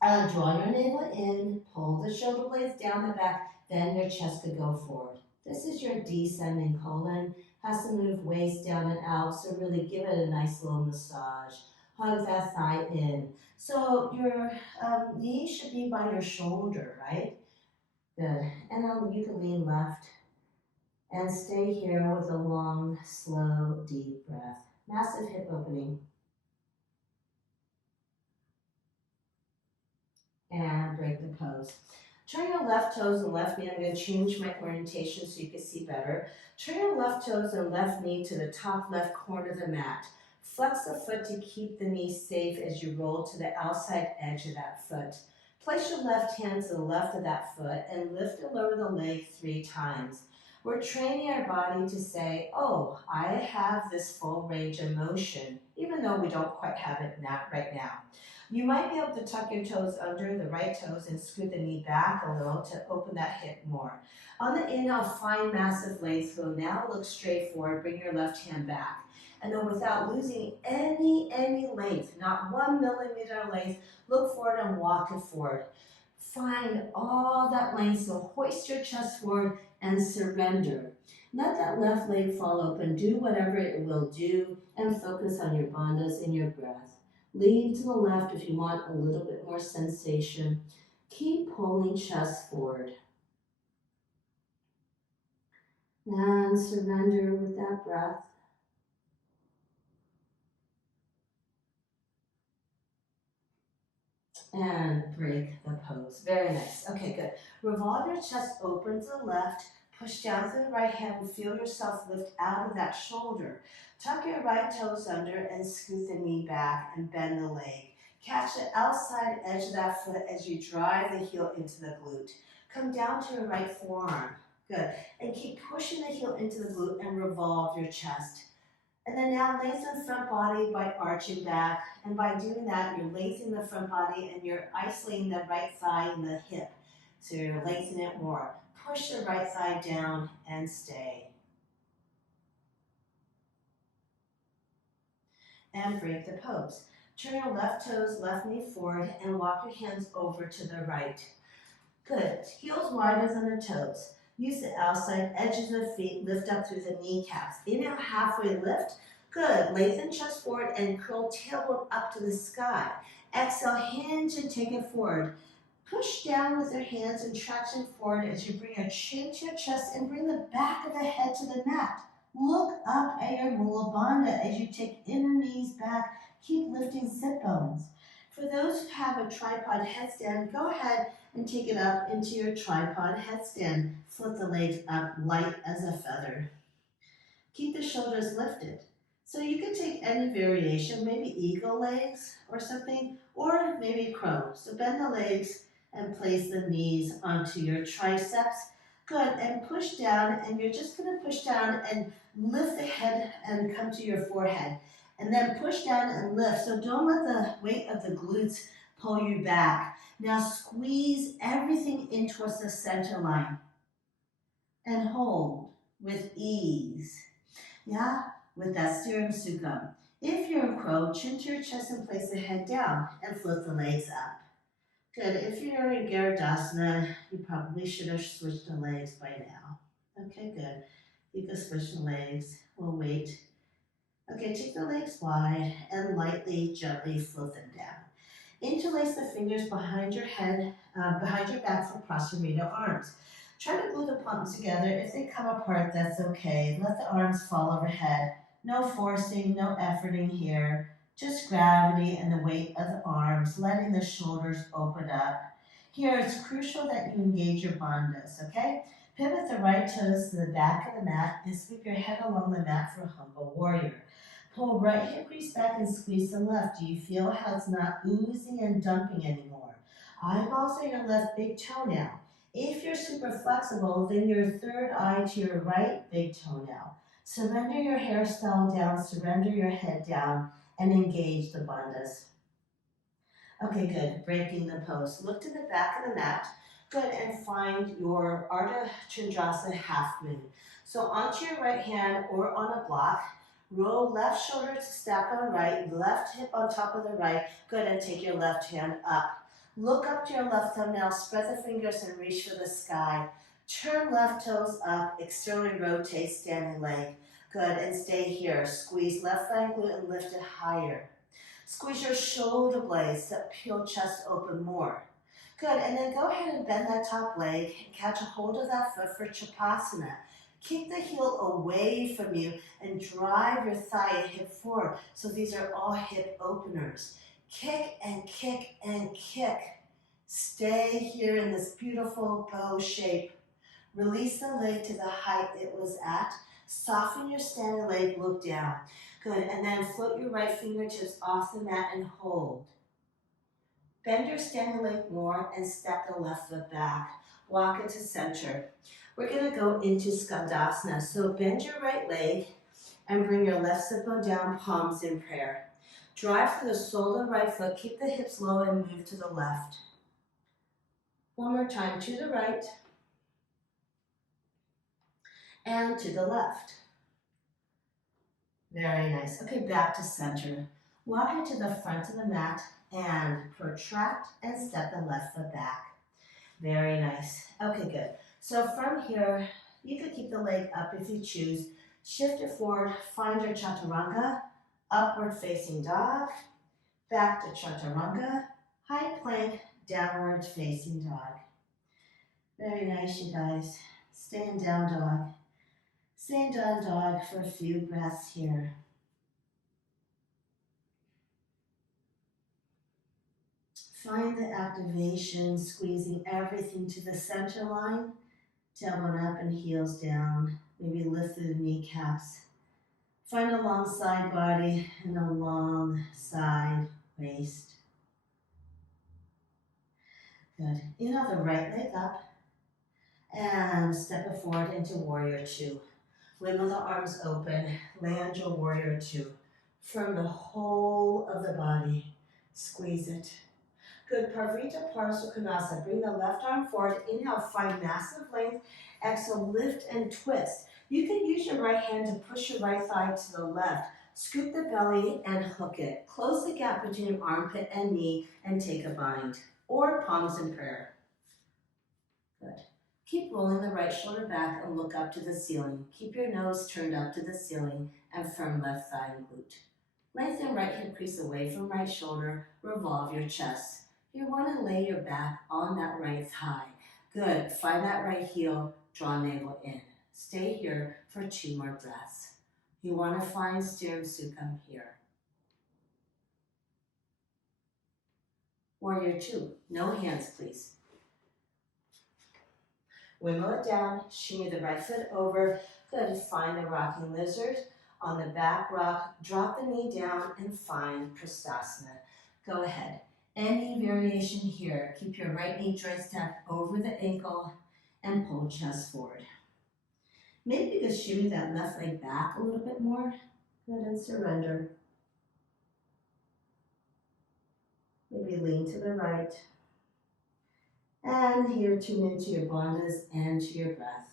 draw your navel in, pull the shoulder blades down the back, then your chest could go forward. This is your descending colon. Has to move waist down and out, so really give it a nice little massage. Hug that thigh in. So your knee should be by your shoulder, right? Good. And then you can lean left and stay here with a long, slow, deep breath. Massive hip opening. And break the pose. Turn your left toes and left knee. I'm going to change my orientation so you can see better. Turn your left toes and left knee to the top left corner of the mat. Flex the foot to keep the knee safe as you roll to the outside edge of that foot. Place your left hand to the left of that foot and lift and lower the leg 3 times. We're training our body to say, oh, I have this full range of motion, even though we don't quite have it right now. You might be able to tuck your toes under the right toes and scoot the knee back a little to open that hip more. On the inhale, find massive length flow. Now look straight forward, bring your left hand back. And then without losing any length, not 1 millimeter length, look forward and walk it forward. Find all that length, so hoist your chest forward and surrender. Let that left leg fall open, do whatever it will do, and focus on your bandhas and your breath. Lean to the left if you want a little bit more sensation. Keep pulling chest forward. And surrender with that breath. And break the pose. Very nice. Okay, good. Revolve your chest open to the left. Push down to the right hand and feel yourself lift out of that shoulder. Tuck your right toes under and scoot the knee back and bend the leg. Catch the outside edge of that foot as you drive the heel into the glute. Come down to your right forearm. Good. And keep pushing the heel into the glute and revolve your chest. And then now lengthen front body by arching back. And by doing that, you're lengthening the front body and you're isolating the right thigh and the hip. So you're lengthening it more. Push the right thigh down and stay. And break the pose. Turn your left toes, left knee forward, and walk your hands over to the right. Good. Heels wide as on the toes. Use the outside edges of the feet, lift up through the kneecaps. Inhale, halfway lift. Good. Lengthen chest forward and curl tailbone up to the sky. Exhale, hinge and take it forward. Push down with your hands and traction forward as you bring your chin to your chest and bring the back of the head to the mat. Look up at your Mula Bandha as you take inner knees back. Keep lifting sit bones. For those who have a tripod headstand, go ahead and take it up into your tripod headstand. Flip the legs up light as a feather. Keep the shoulders lifted. So you can take any variation, maybe eagle legs or something, or maybe crow. So bend the legs and place the knees onto your triceps. Good, and push down, and you're just gonna push down and lift the head and come to your forehead. And then push down and lift. So don't let the weight of the glutes pull you back. Now squeeze everything in towards the center line. And hold with ease. Yeah, with that Stiram Sukham. If you're in crow, chin to your chest and place the head down and flip the legs up. Good. If you're in Garudasana, you probably should have switched the legs by now. Okay, good. You can switch the legs. We'll wait Okay, take the legs wide and lightly, gently float them down. Interlace the fingers behind your head, behind your back for prostrate arms. Try to glue the palms together. If they come apart, that's okay. Let the arms fall overhead. No forcing, no efforting here. Just gravity and the weight of the arms, letting the shoulders open up. Here, it's crucial that you engage your bandhas, okay? Pivot the right toes to the back of the mat and sweep your head along the mat for humble warrior. Pull right hip crease back and squeeze the left. Do you feel how it's not oozing and dumping anymore? Eyeballs are your left big toenail. If you're super flexible, then your third eye to your right big toenail. Surrender your hairstyle down, surrender your head down, and engage the bandhas. Okay, good. Breaking the pose. Look to the back of the mat. Good, and find your Ardha Chandrasana half moon. So onto your right hand or on a block, roll left shoulder to stack on right, left hip on top of the right. Good, and take your left hand up. Look up to your left thumbnail, spread the fingers and reach for the sky. Turn left toes up, externally rotate standing leg. Good, and stay here. Squeeze left thigh glute and lift it higher. Squeeze your shoulder blades to peel chest open more. Good, and then go ahead and bend that top leg and catch a hold of that foot for Chapasana. Kick the heel away from you and drive your thigh and hip forward. So these are all hip openers. Kick and kick and kick. Stay here in this beautiful bow shape. Release the leg to the height it was at. Soften your standing leg, look down. Good, and then float your right fingertips off the mat and hold. Bend your standing leg more and step the left foot back. Walk into center. We're gonna go into Skandasana. So bend your right leg and bring your left sit bone down, palms in prayer. Drive through the sole of the right foot, keep the hips low and move to the left. One more time, to the right and to the left. Very nice. Okay, back to center. Walk into the front of the mat and protract and step the left foot back. Very nice. Okay, good. So from here, you could keep the leg up if you choose. Shift it forward, find your chaturanga, upward facing dog, back to chaturanga, high plank, downward facing dog. Very nice, you guys. Stay in down dog. Stay in down dog for a few breaths here. Find the activation, squeezing everything to the center line. Tailbone up and heels down. Maybe lift through the kneecaps. Find a long side body and a long side waist. Good. Inhale the right leg up and step it forward into warrior two. Wiggle the arms open, land your warrior two. From the whole of the body, squeeze it. Good, Parvrita Parasukonasana. Bring the left arm forward. Inhale, find massive length. Exhale, lift and twist. You can use your right hand to push your right thigh to the left. Scoop the belly and hook it. Close the gap between armpit and knee and take a bind. Or palms in prayer. Good. Keep rolling the right shoulder back and look up to the ceiling. Keep your nose turned up to the ceiling and firm left thigh and glute. Lengthen right hip crease away from right shoulder. Revolve your chest. You want to lay your back on that right thigh. Good. Find that right heel. Draw navel in. Stay here for 2 more breaths. You want to find Stiram Sukham here. Warrior two. No hands, please. Wiggle it down. Shimmy the right foot over. Good. Find the rocking lizard. On the back rock, drop the knee down and find Prastasana. Go ahead. Any variation here. Keep your right knee joint stacked over the ankle and pull chest forward. Maybe you could shimmy that left leg back a little bit more. Good, and surrender. Maybe lean to the right. And here, tune into your bandhas and to your breath.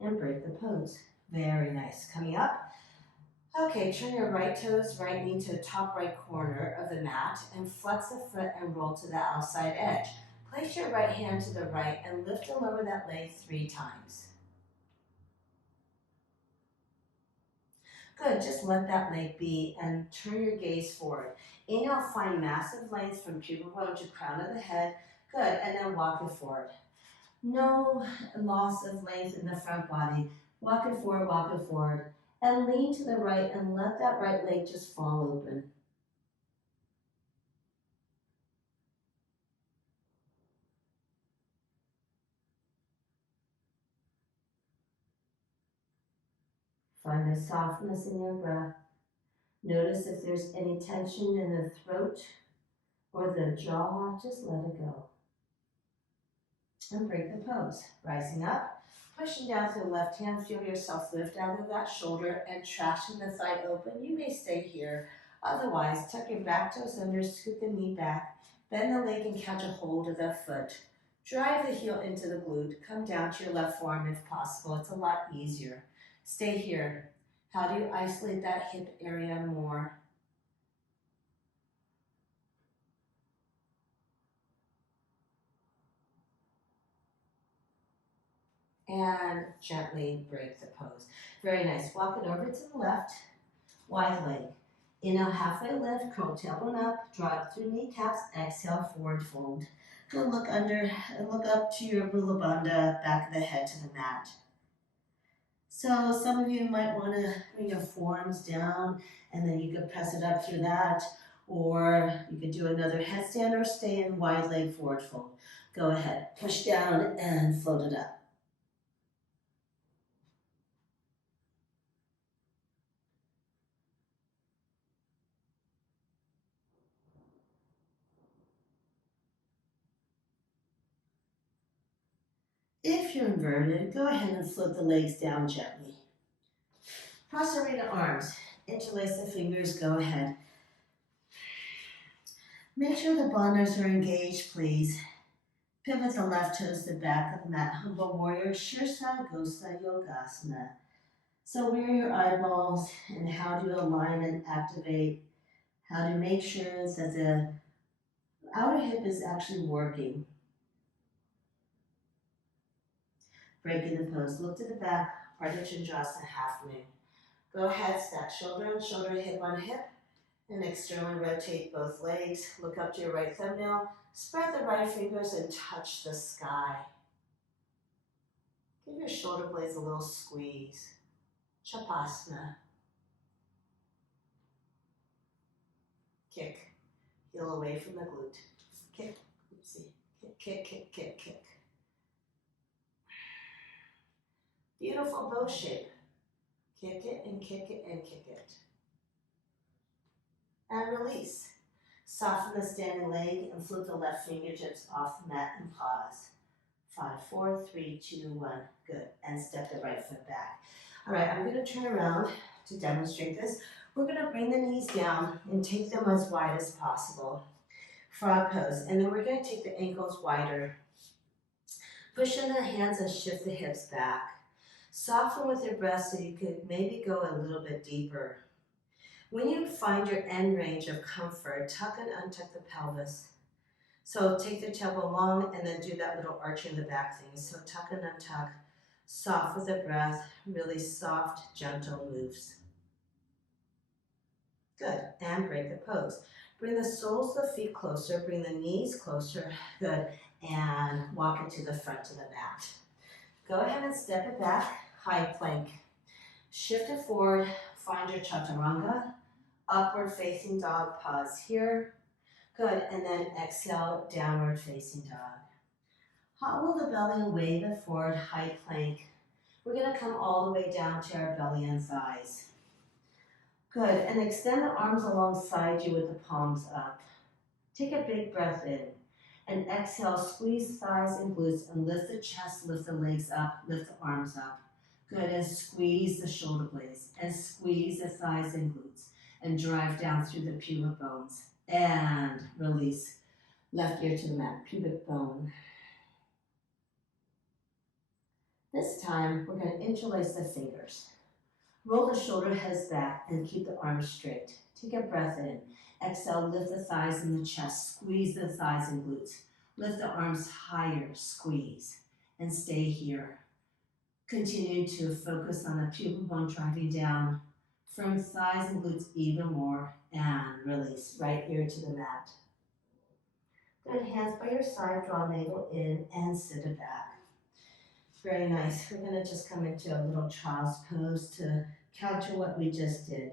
And break the pose. Very nice. Coming up. Okay, turn your right toes, right knee to the top right corner of the mat and flex the foot and roll to the outside edge. Place your right hand to the right and lift and lower that leg 3 times. Good, just let that leg be and turn your gaze forward. Inhale, find massive length from pubic bone to crown of the head. Good, and then walk it forward. No loss of length in the front body. Walk it forward, and lean to the right and let that right leg just fall open. Find a softness in your breath. Notice if there's any tension in the throat or the jaw, just let it go. And break the pose. Rising up, pushing down through the left hand, feel yourself lift out of that shoulder and traction the thigh open. You may stay here. Otherwise, tuck your back toes under, scoot the knee back, bend the leg and catch a hold of the foot. Drive the heel into the glute. Come down to your left forearm if possible. It's a lot easier. Stay here. How do you isolate that hip area more? And gently break the pose. Very nice. Walk it over to the left, wide leg. Inhale, halfway lift, curl tailbone up, draw up through kneecaps, exhale, forward fold. Good, look under, look up to your Mula Bandha, back of the head to the mat. So some of you might want to bring your forearms down and then you could press it up through that, or you could do another headstand or stay in wide leg forward fold. Go ahead, push down and float it up. If you're inverted, go ahead and float the legs down gently. Prasarita arms, interlace the fingers, go ahead. Make sure the bandhas are engaged, please. Pivot the left toes to the back of the mat. Humble warrior, Shirsagosa Yogasana. So where are your eyeballs and how do you align and activate? How to make sure that the outer hip is actually working. Breaking the pose. Look to the back, Ardha Chandrasana, half moon. Go ahead, stack shoulder on shoulder, hip on hip, and externally rotate both legs. Look up to your right thumbnail, spread the right fingers and touch the sky. Give your shoulder blades a little squeeze. Chapasana. Kick. Heel away from the glute. Kick. Oopsie. Kick, kick, kick, kick, kick. Beautiful bow shape. Kick it and kick it and kick it. And release. Soften the standing leg and flip the left fingertips off the mat and pause. 5, 4, 3, 2, 1. Good. And step the right foot back. All right, I'm going to turn around to demonstrate this. We're going to bring the knees down and take them as wide as possible. Frog pose. And then we're going to take the ankles wider. Push in the hands and shift the hips back. Soften with your breath so you could maybe go a little bit deeper. When you find your end range of comfort, tuck and untuck the pelvis. So take the tailbone long and then do that little arch in the back thing. So tuck and untuck, soft with the breath, really soft, gentle moves. Good, and break the pose. Bring the soles of the feet closer, bring the knees closer, good, and walk it to the front of the mat. Go ahead and step it back, high plank. Shift it forward, find your chaturanga, upward facing dog, pause here. Good, and then exhale, downward facing dog. Hobble the belly and wave it forward, high plank. We're gonna come all the way down to our belly and thighs. Good, and extend the arms alongside you with the palms up. Take a big breath in. And exhale, squeeze thighs and glutes and lift the chest, lift the legs up, lift the arms up. Good, and squeeze the shoulder blades and squeeze the thighs and glutes and drive down through the pubic bones and release. Left ear to the mat, pubic bone. This time, we're going to interlace the fingers. Roll the shoulder heads back and keep the arms straight. Take a breath in. Exhale, lift the thighs and the chest. Squeeze the thighs and glutes. Lift the arms higher, squeeze, and stay here. Continue to focus on the pubic bone driving down. Firm thighs and glutes even more, and release right here to the mat. Good, hands by your side, draw navel in and sit it back. Very nice. We're gonna just come into a little child's pose to counter what we just did.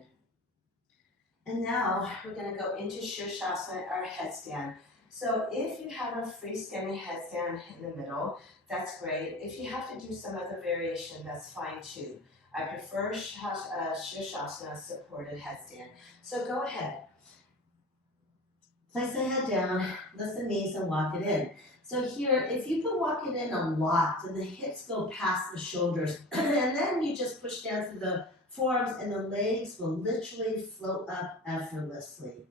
And now we're gonna go into Shirshasana, our headstand. So if you have a freestanding headstand in the middle, that's great. If you have to do some other variation, that's fine too. I prefer Shirshasana, supported headstand. So go ahead. Place the head down, lift the knees and walk it in. So here, if you can walk it in a lot, then the hips go past the shoulders, and then you just push down through the forearms and the legs will literally float up effortlessly.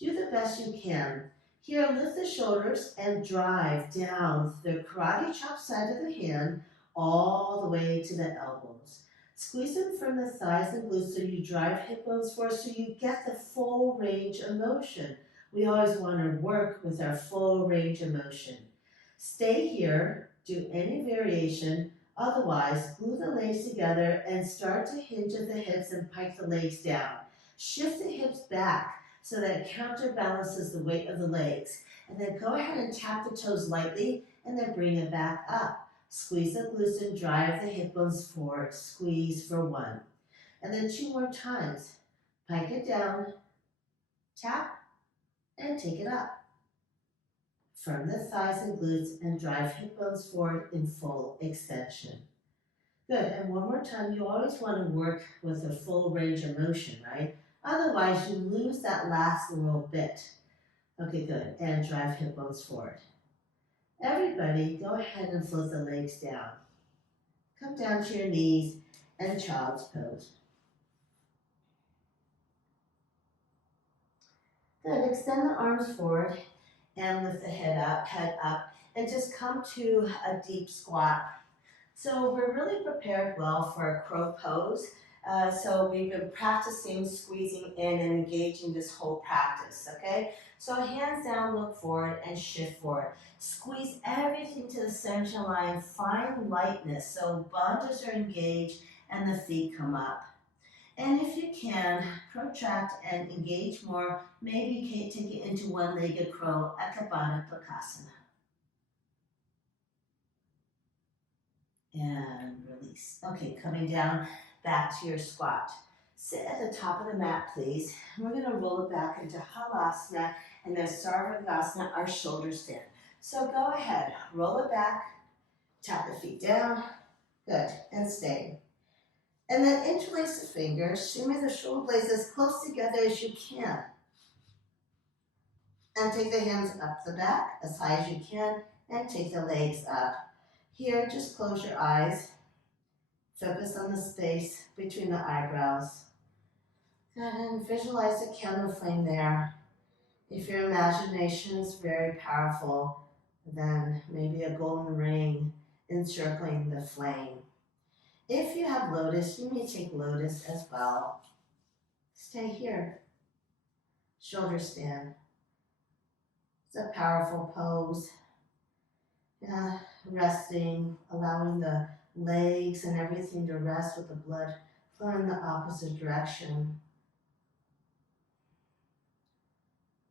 Do the best you can. Here, lift the shoulders and drive down the karate chop side of the hand all the way to the elbows. Squeeze them from the thighs and glutes so you drive hip bones forward so you get the full range of motion. We always want to work with our full range of motion. Stay here, do any variation, otherwise glue the legs together and start to hinge at the hips and pike the legs down. Shift the hips back so that it counterbalances the weight of the legs. And then go ahead and tap the toes lightly and then bring it back up. Squeeze the glutes and drive the hip bones forward. Squeeze for 1. And then 2 more times. Pike it down, tap, and take it up. Firm the thighs and glutes and drive hip bones forward in full extension. Good, and one more time, you always want to work with a full range of motion, right? Otherwise, you lose that last little bit. Okay, good, and drive hip bones forward. Everybody, go ahead and float the legs down. Come down to your knees and child's pose. Good, extend the arms forward and lift the head up, and just come to a deep squat. So we're really prepared well for a crow pose. So we've been practicing squeezing in and engaging this whole practice, okay? So hands down, look forward and shift forward. Squeeze everything to the center line, find lightness. So bunches are engaged and the feet come up. And if you can, protract and engage more. Maybe take it into one-legged crow, Ekapada Prakasana. And release. Okay, coming down back to your squat. Sit at the top of the mat, please. We're going to roll it back into Halasana and then Sarvangasana, our shoulders stand. So go ahead, roll it back, tap the feet down, good, and stay. And then interlace the fingers, shimmy the shoulder blades as close together as you can. And take the hands up the back as high as you can and take the legs up. Here, just close your eyes. Focus on the space between the eyebrows. Good, and visualize a candle flame there. If your imagination is very powerful, then maybe a golden ring encircling the flame. If you have lotus, you may take lotus as well. Stay here. Shoulder stand. It's a powerful pose. Yeah, resting, allowing the legs and everything to rest with the blood flowing in the opposite direction.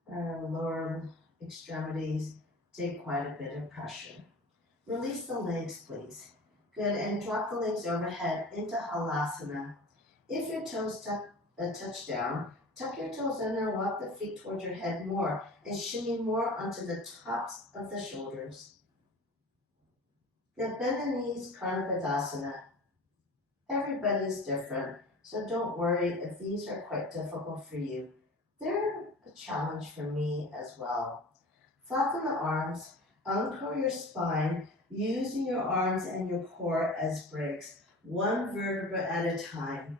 Our lower extremities take quite a bit of pressure. Release the legs, please. Good, and drop the legs overhead into Halasana. If your toes touch down, tuck your toes in and walk the feet towards your head more and shimmy more onto the tops of the shoulders. Good, bend the knees, Karnapadasana. Everybody's different, so don't worry if these are quite difficult for you. They're a challenge for me as well. Flatten the arms, anchor your spine, using your arms and your core as brakes, one vertebra at a time.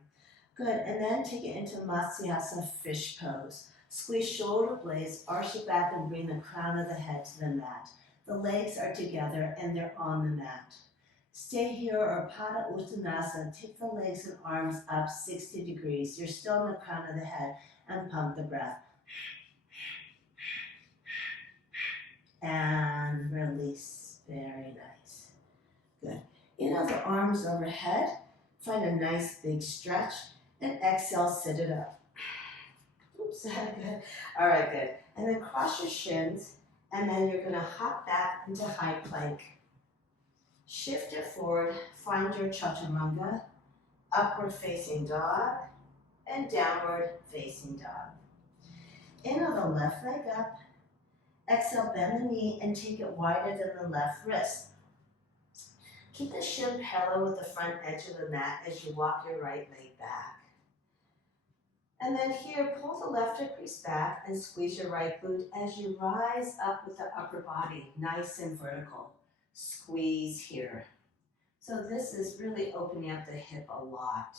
Good, and then take it into Matsyasana fish pose. Squeeze shoulder blades, arch it back and bring the crown of the head to the mat. The legs are together and they're on the mat. Stay here or Pada Uttanasana. Take the legs and arms up 60 degrees. You're still on the crown of the head and pump the breath. and release. Very nice. Good. Inhale the arms overhead. Find a nice big stretch. And exhale, sit it up. Oops, good. All right, good. And then cross your shins. And then you're going to hop back into high plank. Shift it forward. Find your chaturanga. Upward facing dog. And downward facing dog. Inhale the left leg up. Exhale, bend the knee and take it wider than the left wrist. Keep the shin parallel with the front edge of the mat as you walk your right leg back. And then here, pull the left hip crease back and squeeze your right glute as you rise up with the upper body, nice and vertical. Squeeze here. So this is really opening up the hip a lot.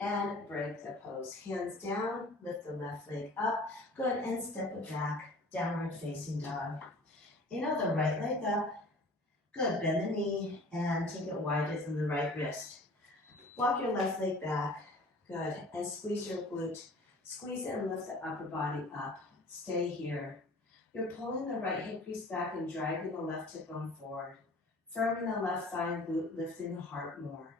And break the pose. Hands down, lift the left leg up. Good, and step it back, downward facing dog. Inhale the right leg up. Good, bend the knee and take it wider than the right wrist. Walk your left leg back. Good, and squeeze your glute. Squeeze it and lift the upper body up. Stay here. You're pulling the right hip crease back and dragging the left hip bone forward. Firming the left thigh and glute, lifting the heart more.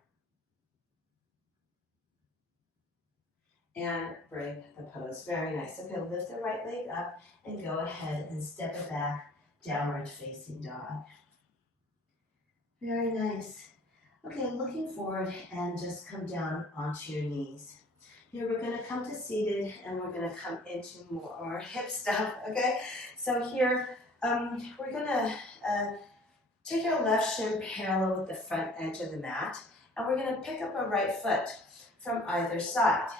And break the pose. Very nice. Okay, lift the right leg up and go ahead and step it back, downward facing dog. Very nice. Okay, looking forward and just come down onto your knees. Here we're going to come to seated and we're going to come into more hip stuff, okay? So here we're going to take your left shin parallel with the front edge of the mat and we're going to pick up our right foot from either side.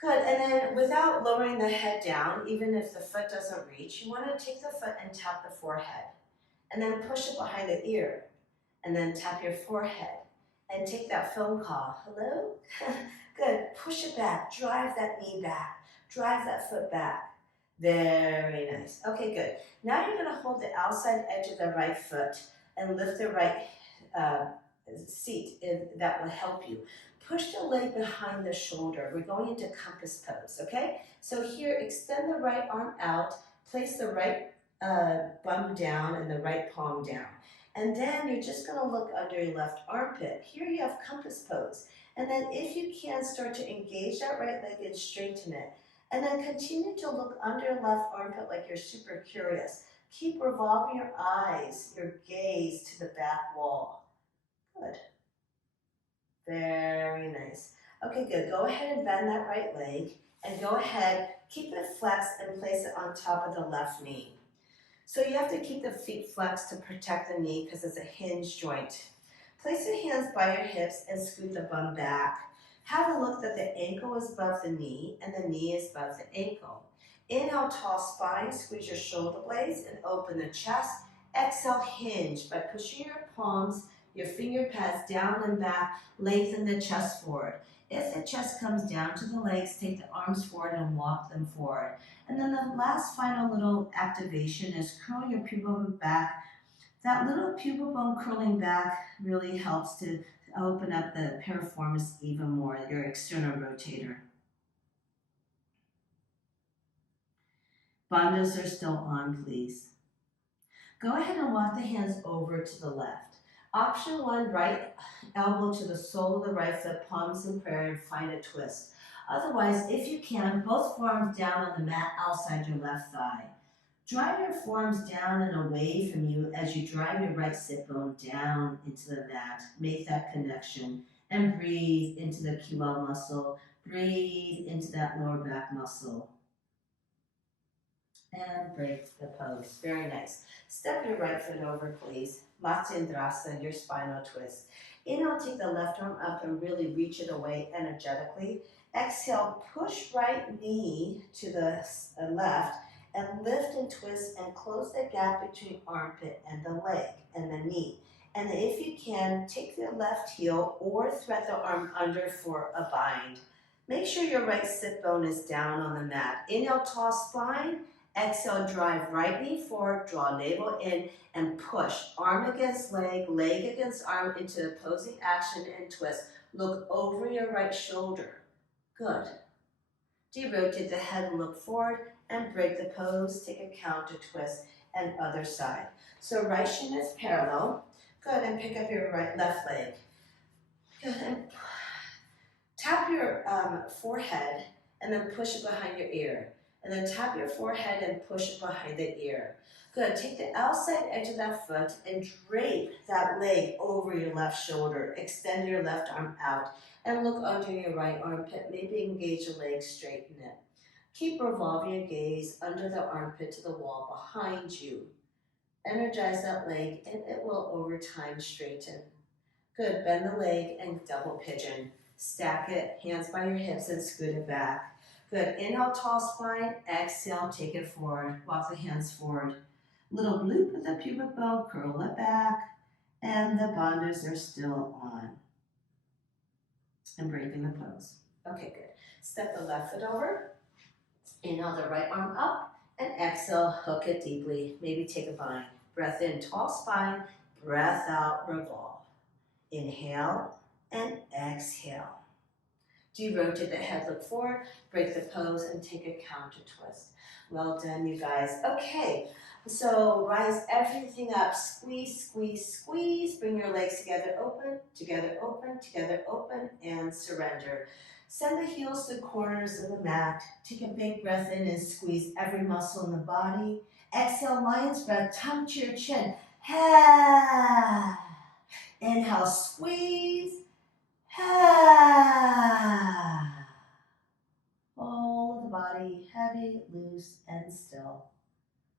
Good, and then without lowering the head down, even if the foot doesn't reach, you want to take the foot and tap the forehead. And then push it behind the ear. And then tap your forehead. And take that phone call. Hello? Good, push it back. Drive that knee back. Drive that foot back. Very nice. Okay, good. Now you're going to hold the outside edge of the right foot and lift the right seat. That will help you. Push the leg behind the shoulder. We're going into compass pose, okay? So here, extend the right arm out, place the right bum down and the right palm down. And then you're just gonna look under your left armpit. Here you have compass pose. And then if you can, start to engage that right leg and straighten it. And then continue to look under your left armpit like you're super curious. Keep revolving your eyes, your gaze to the back wall. Good. Very nice. Okay, good. Go ahead and bend that right leg and go ahead, keep it flexed and place it on top of the left knee. So you have to keep the feet flexed to protect the knee because it's a hinge joint. Place your hands by your hips and scoot the bum back. Have a look that the ankle is above the knee and the knee is above the ankle. Inhale, tall spine, squeeze your shoulder blades and open the chest. Exhale, hinge by pushing your palms, your finger pads down and back, lengthen the chest forward. If the chest comes down to the legs, take the arms forward and walk them forward. And then the last final little activation is curl your pubic bone back. That little pubic bone curling back really helps to open up the piriformis even more, your external rotator. Bandhas are still on, please. Go ahead and walk the hands over to the left. Option 1, right elbow to the sole of the right foot, palms in prayer, and find a twist. Otherwise, if you can, both forearms down on the mat outside your left thigh. Drive your forearms down and away from you as you drive your right sit bone down into the mat. Make that connection and breathe into the QL muscle. Breathe into that lower back muscle. And break the pose. Very nice. Step your right foot over, please. Matsyendrasana, your spinal twist. Inhale, take the left arm up and really reach it away energetically. Exhale, push right knee to the left and lift and twist and close the gap between armpit and the leg and the knee. And if you can, take the left heel or thread the arm under for a bind. Make sure your right sit bone is down on the mat. Inhale, tall spine. Exhale, drive right knee forward, draw navel in, and push. Arm against leg, leg against arm into opposing action and twist. Look over your right shoulder. Good. De-rotate the head and look forward and break the pose. Take a counter twist and other side. So right shin is parallel. Good, and pick up your left leg. Good, and tap your forehead and then push it behind your ear. And then tap your forehead and push it behind the ear. Good, take the outside edge of that foot and drape that leg over your left shoulder. Extend your left arm out and look under your right armpit. Maybe engage your legs, straighten it. Keep revolving your gaze under the armpit to the wall behind you. Energize that leg and it will over time straighten. Good, bend the leg and double pigeon. Stack it, hands by your hips and scoot it back. Good, inhale, tall spine, exhale, take it forward. Walk the hands forward. Little loop with the pubic bone, curl it back, and the bandhas are still on. And breaking the pose. Okay, good. Step the left foot over. Inhale the right arm up, and exhale, hook it deeply. Maybe take a bind. Breath in, tall spine. Breath out, revolve. Inhale and exhale. De-rotate the head, look forward, break the pose, and take a counter twist. Well done, you guys. Okay, so rise everything up. Squeeze, squeeze, squeeze. Bring your legs together, open, and surrender. Send the heels to the corners of the mat. Take a big breath in and squeeze every muscle in the body. Exhale, lion's breath, tongue to your chin. Ha! Inhale, squeeze. Ha! Hold the body heavy, loose, and still.